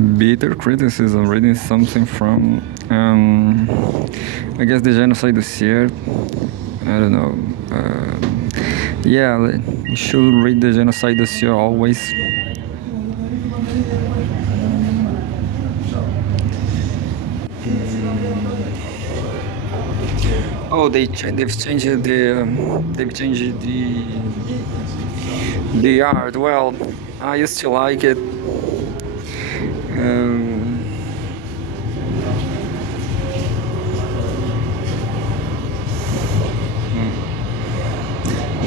Bitter criticism, reading something from, I guess, the genocide dossier. I don't know. Yeah, you should read the genocide dossier always. Oh, they've changed the art. Well, I used to like it. Um,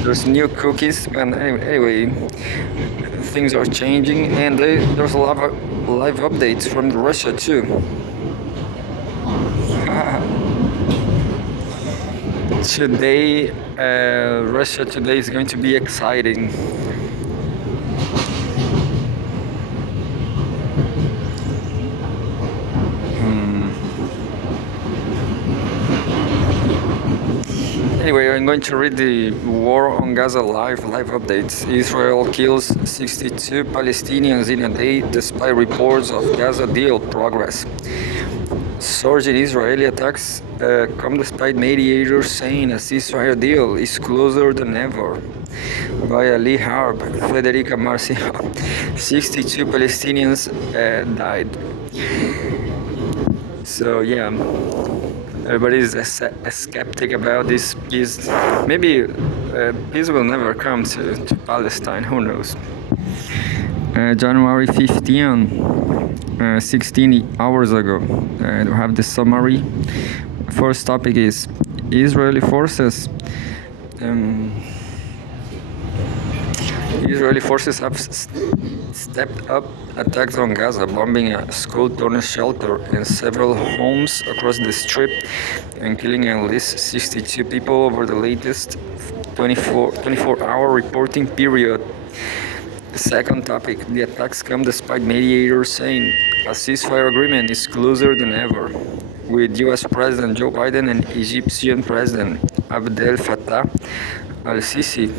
there's new cookies, and anyway, things are changing, and there's a lot of live updates from Russia too. Today, Russia today is going to be exciting. Anyway, I'm going to read the War on Gaza live updates. Israel kills 62 Palestinians in a day despite reports of Gaza deal progress. Surge in Israeli attacks come despite mediators saying a ceasefire deal is closer than ever. By Ali Harb, Federica Marcia, 62 Palestinians died. So yeah, everybody's a skeptic about this peace. Maybe peace will never come to Palestine, who knows. January 15, 16 hours ago. We have the summary. First topic is Israeli forces. Israeli forces have stepped up attacks on Gaza, bombing a school-torn shelter and several homes across the strip and killing at least 62 people over the latest 24-hour reporting period. The second topic, the attacks come despite mediators saying a ceasefire agreement is closer than ever, with US President Joe Biden and Egyptian President Abdel Fattah al-Sisi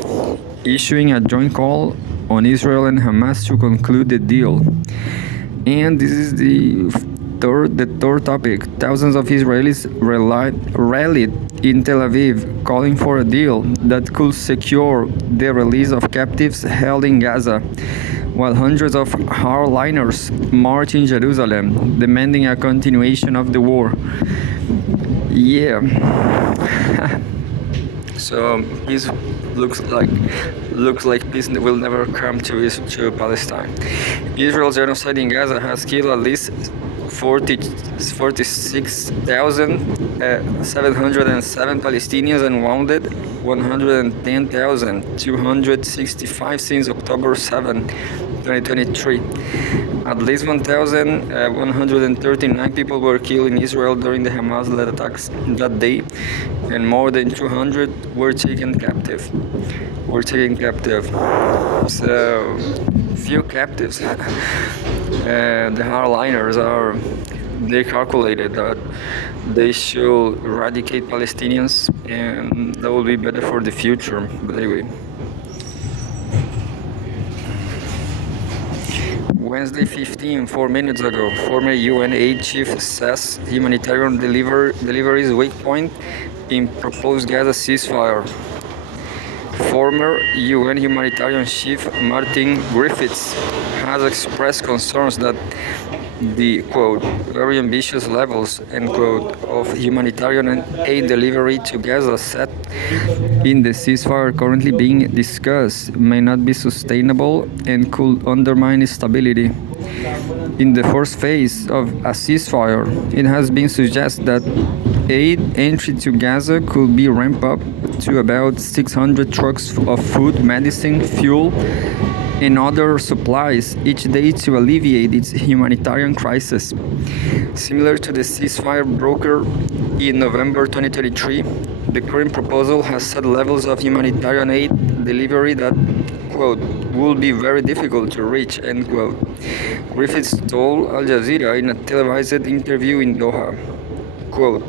issuing a joint call on Israel and Hamas to conclude the deal. And this is the third topic. Thousands of Israelis rallied in Tel Aviv, calling for a deal that could secure the release of captives held in Gaza, while hundreds of hardliners marched in Jerusalem, demanding a continuation of the war. Yeah. So peace looks like peace will never come to Palestine. Israel's genocide in Gaza has killed at least 46,707 Palestinians and wounded 110,265 since October 7, 2023. At least 1,139 people were killed in Israel during the Hamas-led attacks that day, and more than 200 were taken captive. So, few captives. The hardliners they calculated that they should eradicate Palestinians, and that will be better for the future. But anyway. Wednesday 15, 4 minutes ago, former UN aid chief says humanitarian deliveries weak point in proposed Gaza ceasefire. Former UN humanitarian chief Martin Griffiths has expressed concerns that the, quote, very ambitious levels, end quote, of humanitarian aid delivery to Gaza set in the ceasefire currently being discussed may not be sustainable and could undermine stability. In the first phase of a ceasefire, it has been suggested that aid entry to Gaza could be ramped up to about 600 trucks of food, medicine, fuel, and other supplies each day to alleviate its humanitarian crisis. Similar to the ceasefire brokered in November 2023, the current proposal has set levels of humanitarian aid delivery that, quote, will be very difficult to reach, end quote. Griffiths told Al Jazeera in a televised interview in Doha, quote,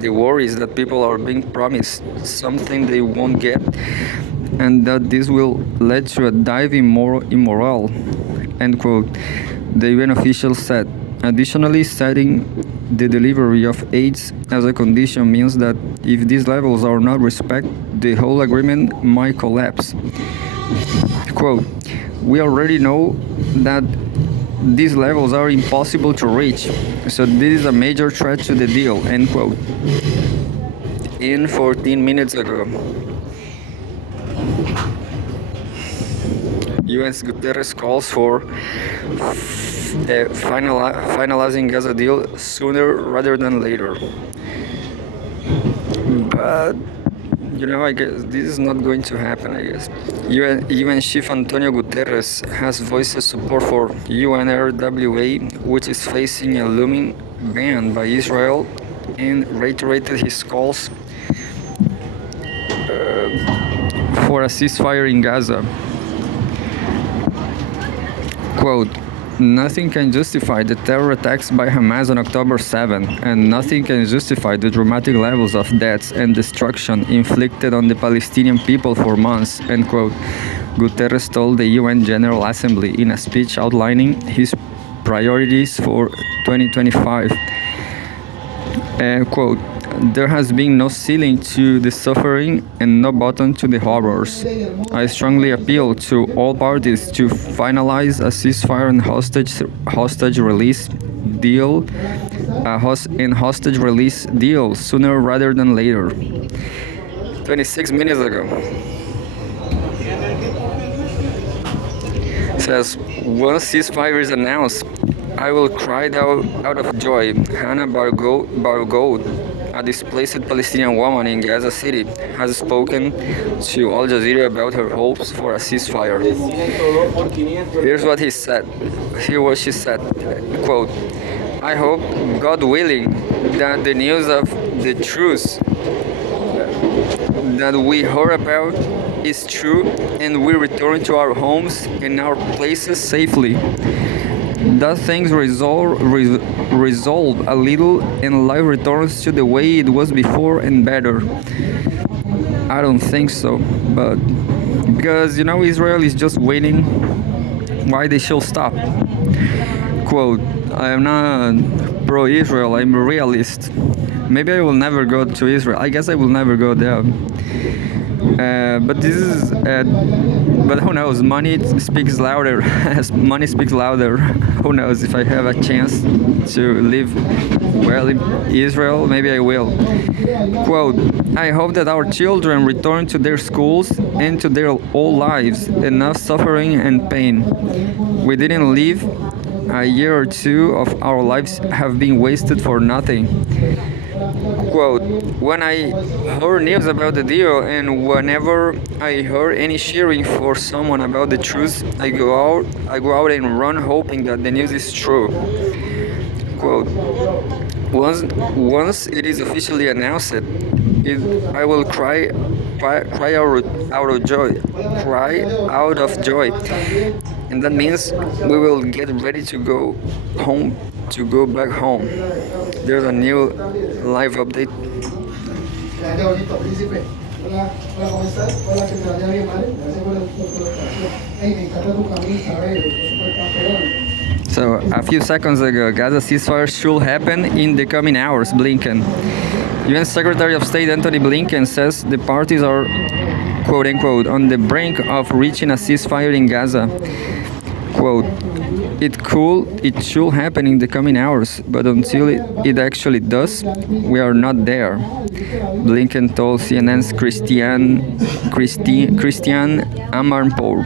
the worry is that people are being promised something they won't get, and that this will lead to a dive in morale, end quote, the UN official said. Additionally, citing the delivery of aids as a condition means that if these levels are not respected, the whole agreement might collapse. Quote, we already know that these levels are impossible to reach, so this is a major threat to the deal, end quote. In 14 minutes ago, UN's Guterres calls for finalizing Gaza deal sooner rather than later. But I guess this is not going to happen, I guess. UN Chief Antonio Guterres has voiced support for UNRWA, which is facing a looming ban by Israel, and reiterated his calls for a ceasefire in Gaza. Quote, nothing can justify the terror attacks by Hamas on October 7, and nothing can justify the dramatic levels of deaths and destruction inflicted on the Palestinian people for months, end quote. Guterres told the UN General Assembly in a speech outlining his priorities for 2025. Quote, there has been no ceiling to the suffering and no bottom to the horrors. I strongly appeal to all parties to finalize a ceasefire and hostage release deal, hostage release deal sooner rather than later. 26 minutes ago. Says, once ceasefire is announced, I will cry out of joy. Hannah Bargoud, a displaced Palestinian woman in Gaza City, has spoken to Al Jazeera about her hopes for a ceasefire. Here's what she said, quote, I hope, God willing, that the news of the truce that we heard about is true and we return to our homes and our places safely. That things resolve a little and life returns to the way it was before and better. I don't think so, but because Israel is just waiting why they should stop. Quote, I am not pro-Israel, I'm a realist. Maybe I will never go to Israel. I guess I will never go there. But this is, but who knows? Money speaks louder. Money speaks louder. Who knows? If I have a chance to live well in Israel, maybe I will. Quote, I hope that our children return to their schools and to their old lives. Enough suffering and pain. We didn't live. A year or two of our lives have been wasted for nothing. Quote, when I heard news about the deal and whenever I heard any cheering for someone about the truth, I go out and run hoping that the news is true. Quote, once it is officially announced, I will cry out of joy. And that means we will get ready to go back home. There's a new live update. So, a few seconds ago, Gaza ceasefire should happen in the coming hours, Blinken. UN Secretary of State Antony Blinken says the parties are, quote unquote, on the brink of reaching a ceasefire in Gaza. Quote, it should happen in the coming hours, but until it actually does, we are not there. Blinken told CNN's Christian Amarpour.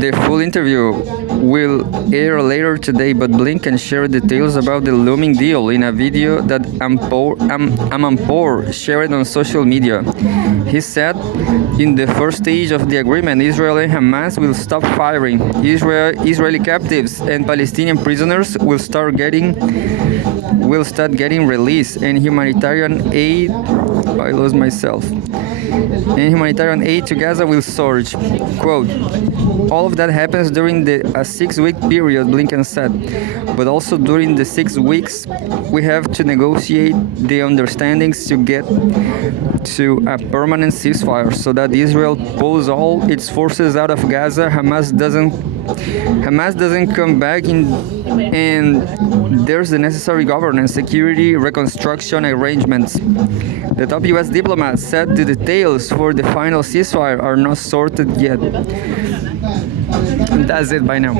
The full interview will air later today, but Blinken shared details about the looming deal in a video that Amarpour shared on social media. He said, in the first stage of the agreement, Israel and Hamas will stop firing. Israeli captives and Palestinian prisoners will start getting released, and humanitarian aid. I lost myself. and humanitarian aid to Gaza will surge. Quote, all of that happens during a 6-week period, Blinken said. But also during the 6 weeks, we have to negotiate the understandings to get to a permanent ceasefire so that Israel pulls all its forces out of Gaza, Hamas doesn't come back in, and there's the necessary governance, security, reconstruction arrangements. The top US diplomat said the details for the final ceasefire are not sorted yet. That's it by now.